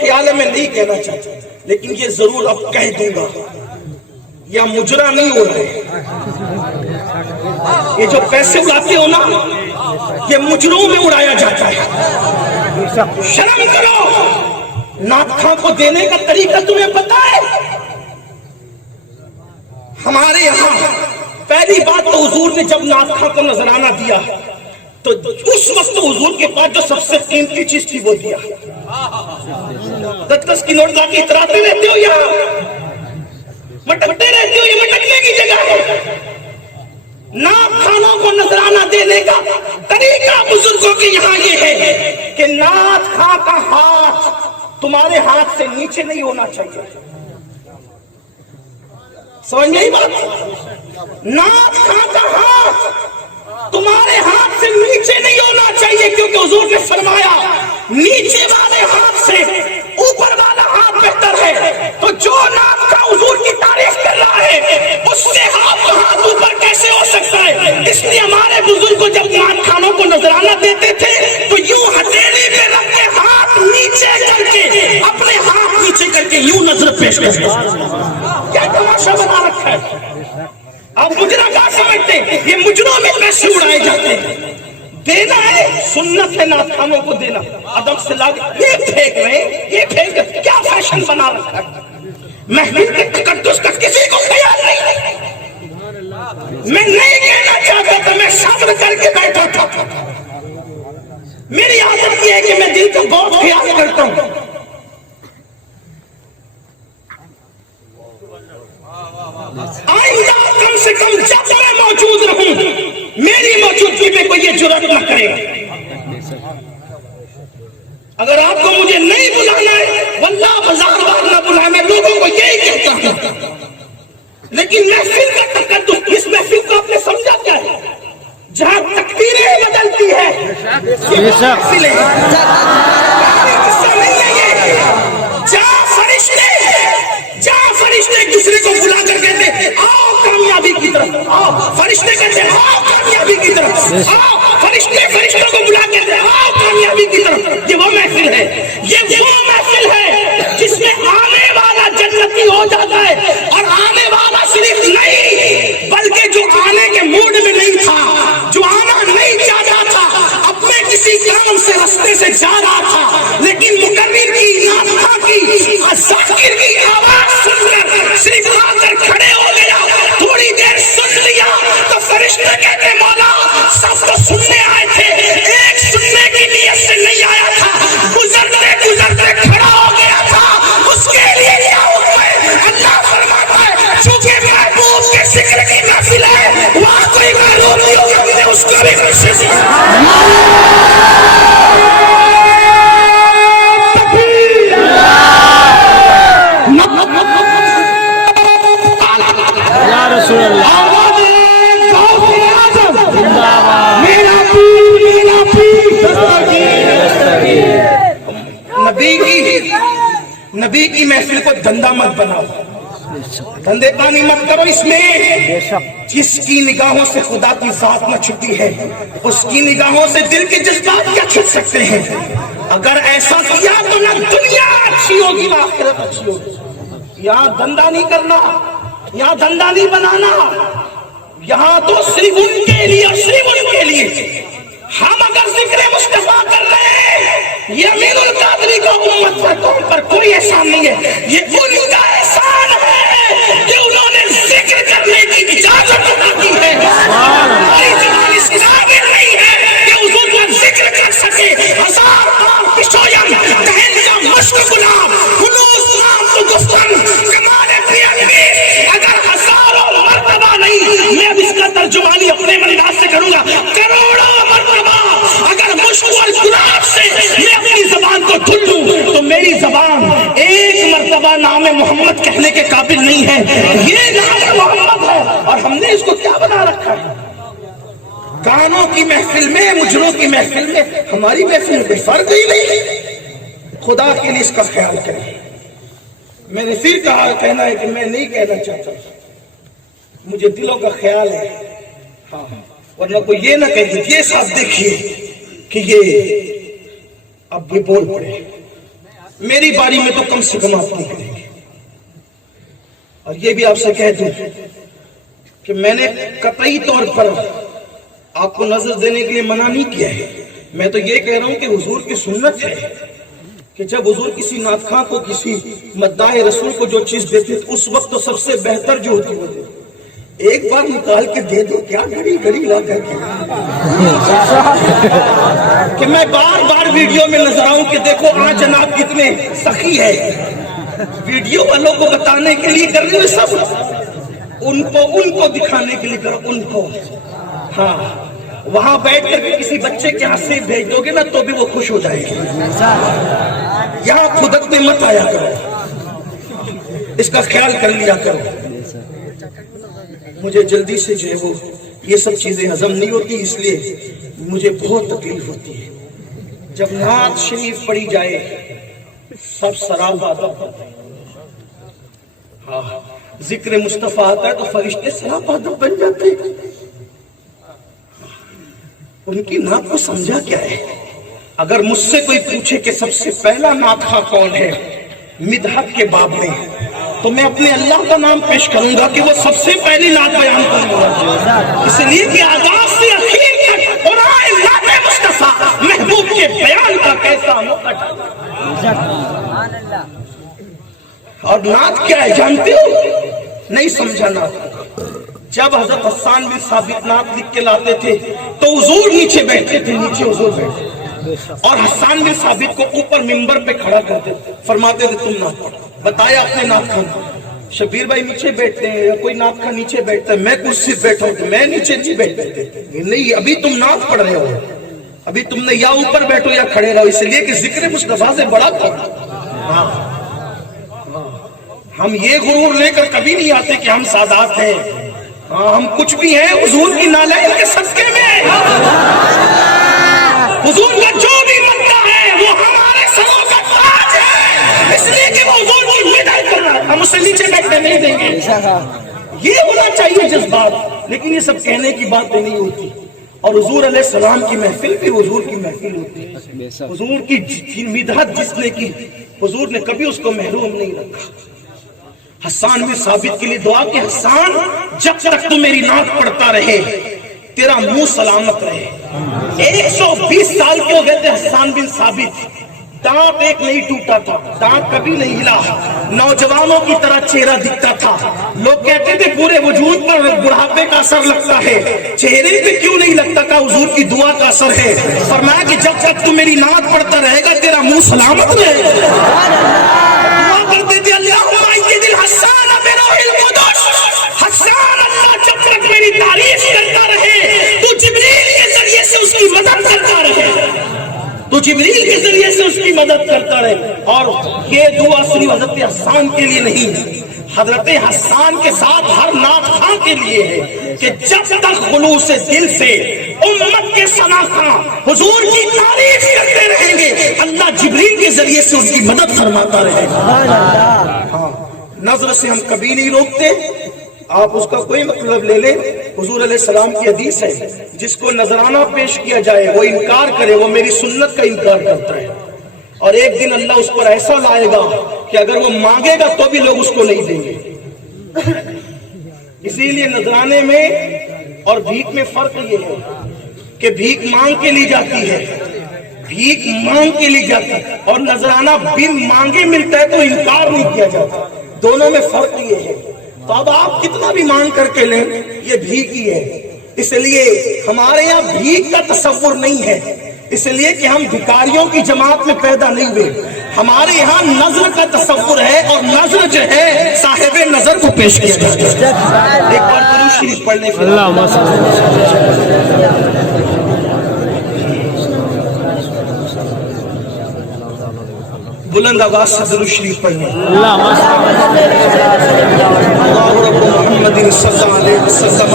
خیال ہے میں نہیں کہنا چاہتا، لیکن یہ ضرور اب کہہ دوں گا، یا مجرا نہیں ہو رہے، یہ جو پیسے اڑاتے ہو نا، یہ مجروں میں اڑایا جاتا ہے۔ شرم کرو، نعت خواں کو دینے کا طریقہ تمہیں پتا ہے؟ ہمارے یہاں پہلی بات تو حضور نے جب نعت خواں کو نذرانہ دیا تو اس وقت حضور کے پاس جو سب سے قیمتی چیز تھی وہ دیا۔ 10 کی نوٹ لا کے اتراتے رہتے ہو، یہاں مٹکتے رہتے ہو، یہ مٹکنے کی جگہ ہے۔ نعت خانوں کو نذرانہ دینے کا طریقہ بزرگوں کے یہاں یہ ہے کہ نعت خواں کا ہاتھ تمہارے ہاتھ سے نیچے نہیں ہونا چاہیے۔ سمجھ نہیں بات؟ نعت خواں کا ہاتھ تمہارے ہاتھ سے نیچے نہیں ہونا چاہیے، کیونکہ حضور نے فرمایا نیچے والے ہاتھ سے اوپر والا ہاتھ بہتر ہے۔ تو جو نعت خواں حضور کی تعریف کر رہا ہے اس سے ہاتھ اوپر کیسے ہو سکتا ہے؟ اس لیے ہمارے بزرگ جب نعت خانوں کو نذرانہ دیتے تھے تو یوں ہتھیلی پہ رکھ کے ہاتھ نیچے کر کے، اپنے ہاتھ نیچے کر کے یوں نظر پیش کرتے۔ کیا تماشا بنا رکھا ہے؟ آپ مجرا کیا سمجھتے ہیں؟ یہ مجروں میں پیسے اڑائے جاتے ہیں۔ دینا ہے، سنت ہے نعت خانوں کو دینا، ادب سے لا کے یہ پھینک رہے ہیں، یہ پھینک رہے، کیا فیشن بنا رکھا ہے؟ محفل کے تقدس کا کسی کو خیال نہیں۔ میں نہیں کہنا چاہتا تھا، میں صبر کر کے بیٹھا تھا۔ میری عادت یہ ہے کہ میں دل کا بہت خیال کرتا ہوں۔ آئندہ کم سے کم جب میں موجود رہوں میری موجودگی میں کوئی یہ جرات نہ کرے۔ اگر آپ کو مجھے نہیں بلانا ہے واللہ بازار بار نہ بلائے، میں لوگوں کو یہی کہتا ہوں۔ لیکن محفل کا تقدس، اس محفل کو آپ نے سمجھا کیا ہے؟ جہاں تقدیریں بدلتی ہے یہ محفل ہے، جہاں فرشتے ایک دوسرے کو بلا کر کہتے آؤ کامیابی کی طرف، آؤ فرشتے کہتے آؤ کامیابی کی طرف، آؤ فرشتے فرشتوں کو بلا کے کہتے آؤ کامیابی کی طرف، یہ وہ محفل ہے، یہ وہ محفل ہے جس میں آنے والا جنتی ہو جاتا ہے۔ اور آنے والا صرف نہیں بلکہ جو آنے کے موڈ میں نہیں تھا، جو آنا نہیں چاہتا تھا، اپنے کسی کام سے رستے سے جا رہا تھا، لیکن مقرر کی نعت خواں کی ذاکر کی آواز سن کر صرف آ کر کھڑے ہو گیا، تھوڑی دیر سن لیا تو فرشتے کہتے مولا سب تو سننے آئے تھے، ایک سننے کی نیت سے نہیں آیا تھا، گزرتے گزرتے کھڑا ہو گیا تھا، اس کے لیے کیا حکم ہے؟ اللہ فرماتا ہے چونکہ محبوب کے ذکر کی محفل ہے، وہاں کوئی معلوم نہیں ہوگا، ہم نے اس کو بھی خوشی دی۔ نبی کی محفل کو دھندا مت بناؤ، دھندے پانی مت کرو۔ اس میں جس کی نگاہوں سے خدا کی ذات نہ چھپی ہے اس کی نگاہوں سے دل کے جذبات کیا چھپ سکتے ہیں؟ اگر ایسا کیا تو نہ دنیا اچھی ہوگی نہ آخرت اچھی ہوگی۔ یہاں دھندا نہیں کرنا، یہاں دھندا نہیں بنانا، یہاں تو صرف ان کے لیے اور صرف ان کے لیے۔ ہم اگر ذکر مصطفیٰ کر رہے ہیں، یہ امیر القادری کا امت پر قوم پر کوئی احسان نہیں ہے، یہ ان کا احسان ہے کہ انہوں نے ذکر کرنے کی اجازت عطا کی ہے۔ ہماری زبان اس قابل نہیں ہے کہ حضور کا ذکر کر سکے۔ ہزار بار پیشویم دہن کا مشک گلاب خلوص نام تو گفتن کمال پیغمبر، اگر ہزاروں مرتبہ نہیں، میں اب اس کا ترجمانی اپنے انداز سے کروں گا، کروڑوں مرتبہ اگر مشک اور گلاب سے میں اپنی زبان کو دھل لوں تو میری زبان ایک مرتبہ نام محمد کہنے کے قابل نہیں ہے۔ یہ نام محمد ہے اور ہم نے اس کو کیا بنا رکھا ہے؟ گانوں کی محفل میں، مجروں کی محفل میں، ہماری محفل میں کوئی فرق ہی نہیں۔ خدا کے لیے اس کا خیال کریں۔ میں نے پھر کہنا ہے کہ میں نہیں کہنا چاہتا، مجھے دلوں کا خیال ہے، ہاں، ورنہ کوئی یہ نہ کہہ دیجیے صاحب دیکھیے کہ یہ اب بھی بول پڑے، میری باری میں تو کم سے کم آپ نہیں کریں گے. اور یہ بھی آپ سے کہہ دوں کہ میں نے قطعی طور پر آپ کو نظر دینے کے لیے منع نہیں کیا ہے. میں تو یہ کہہ رہا ہوں کہ حضور کی سنت ہے کہ جب حضور کسی نعت خواں کو، کسی مداح رسول کو جو چیز دیتے اس وقت تو سب سے بہتر جو ہوتی وہ دیتے. ایک بار نکال کے دے دو، کیا گھڑی گھڑی لا کر کے کہ میں بار بار ویڈیو میں نظر آؤں کہ دیکھو آج جناب کتنے سخی ہے. ویڈیو والوں کو بتانے کے لیے کر رہے سب، ان کو دکھانے کے لیے کرو ان کو. ہاں وہاں بیٹھ کر کے کسی بچے کے ہاتھ سے بھیج دو گے نا تو بھی وہ خوش ہو جائے گی. یہاں خودکتے مت آیا کرو، اس کا خیال کر لیا کرو. مجھے جلدی سے جو ہے وہ یہ سب چیزیں ہضم نہیں ہوتی، اس لیے مجھے بہت تکلیف ہوتی ہے. جب نعت شریف پڑھی جائے سب سراب آتا ہے. ہاں ذکر مصطفیٰ آتا ہے تو فرشتے سراب آدم بن جاتے ہیں. ان کی نعت کو سمجھا کیا ہے؟ اگر مجھ سے کوئی پوچھے کہ سب سے پہلا نعت خواں کون ہے مدحت کے باب میں، تو میں اپنے اللہ کا نام پیش کروں گا کہ وہ سب سے پہلی نعت بیان کروں گا. اس لیے کہ آغاز سے اخیر تک قرآن نعت مصطفیٰ محبوب کے بیان کا کیسا موقع. اور نعت کیا ہے جانتے ہو؟ نہیں سمجھا نعت. جب حضرت حسان بن ثابت نعت لکھ کے لاتے تھے تو حضور نیچے بیٹھتے تھے، نیچے حضور بیٹھتے، اور حسان بن ثابت کو اوپر منبر پہ کھڑا کرتے تھے، فرماتے تھے تم نعت پڑھو. بتایا اپنے نعت خان کو. شبیر بھائی نیچے بیٹھتے ہیں یا کوئی نعت خان نیچے بیٹھتا ہے، میں کرسی پہ بیٹھا ہوں تو میں نیچے نہیں بیٹھتے. نہیں ابھی تم نعت پڑھ رہے ہو، ابھی تم نے یا اوپر بیٹھو یا کھڑے رہو، اس لیے کہ ذکر مصطفیٰ سے بڑا تھا. ہم یہ غرور لے کر کبھی نہیں آتے کہ ہم سادات ہیں. ہم کچھ بھی ہیں حضور کی نالائن کے صدقے میں. حضور کا جو بھی منتا ہے وہ ہمارے سروں کا تاج ہے، اس لیے کہ وہ حضور کی مدد کر رہا ہے، ہم اسے نیچے بیٹھنے نہیں دیں گے. یہ ہونا چاہیے جذبات. لیکن یہ سب کہنے کی باتیں نہیں ہوتی. اور حضور علیہ السلام کی محفل بھی حضور کی محفل ہوتی ہے. حضور کی مدحت جس نے کی حضور نے کبھی اس کو محروم نہیں رکھا. حسان بن ثابت کے لیے دعا کہ حسان جب تک تو میری نعت پڑھتا رہے تیرا منہ سلامت رہے. 120 سال کے ہو گئے تھے حسان بن ثابت، دانت ایک نہیں ٹوٹا تھا، دانت کبھی نہیں ہلا، نوجوانوں کی طرح چہرہ دکھتا تھا. لوگ کہتے تھے پورے وجود پر بڑھاپے کا اثر لگتا ہے، چہرے پہ کیوں نہیں لگتا؟ کا حضور کی دعا کا اثر ہے. فرمایا کہ جب تک تو میری نعت پڑھتا رہے گا تیرا منہ سلامت رہے گا. دعا کرتے تھے اللہم ایّد الحسان بروح القدس. حسان اللہ جب تک میری تعریف کرتا رہے تو جبریل کے ذریعے سے اس کی مدد کرتا رہے، تو جبریل کے ذریعے سے اس کی مدد کرتا رہے. اور یہ دعا صرف حضرت حسان کے لیے نہیں، حضرت حسان کے ساتھ ہر نعت خواں کے لیے ہے کہ جب تک خلوص دل سے امت کے ثناء حضور کی تعریف کرتے رہیں گے اللہ جبریل کے ذریعے سے اس کی مدد فرماتا رہے گا. نظر سے ہم کبھی نہیں روکتے. آپ اس کا کوئی مطلب لے لیں، حضور علیہ السلام کی حدیث ہے جس کو نذرانہ پیش کیا جائے وہ انکار کرے وہ میری سنت کا انکار کرتا ہے. اور ایک دن اللہ اس پر ایسا لائے گا کہ اگر وہ مانگے گا تو بھی لوگ اس کو نہیں دیں گے. اسی لیے نذرانے میں اور بھیک میں فرق یہ ہے کہ بھیک مانگ کے لی جاتی ہے، بھیک مانگ کے لی جاتی ہے، اور نذرانہ بن مانگے ملتا ہے تو انکار نہیں کیا جاتا. دونوں میں فرق یہ ہے. تو اب آپ کتنا بھی مانگ کر کے لیں یہ بھیک ہی ہے. اس لیے ہمارے یہاں بھیک کا تصور نہیں ہے، اس لیے کہ ہم بھکاریوں کی جماعت میں پیدا نہیں ہوئے. ہمارے یہاں نظر کا تصور ہے اور نظر جو ہے صاحب نظر کو پیش کیا جاتا ہے. ایک بار درود شریف پڑھنے کے بلند آواز سے درود شریف پڑھنے. اللہ رب محمد صلی اللہ علیہ وسلم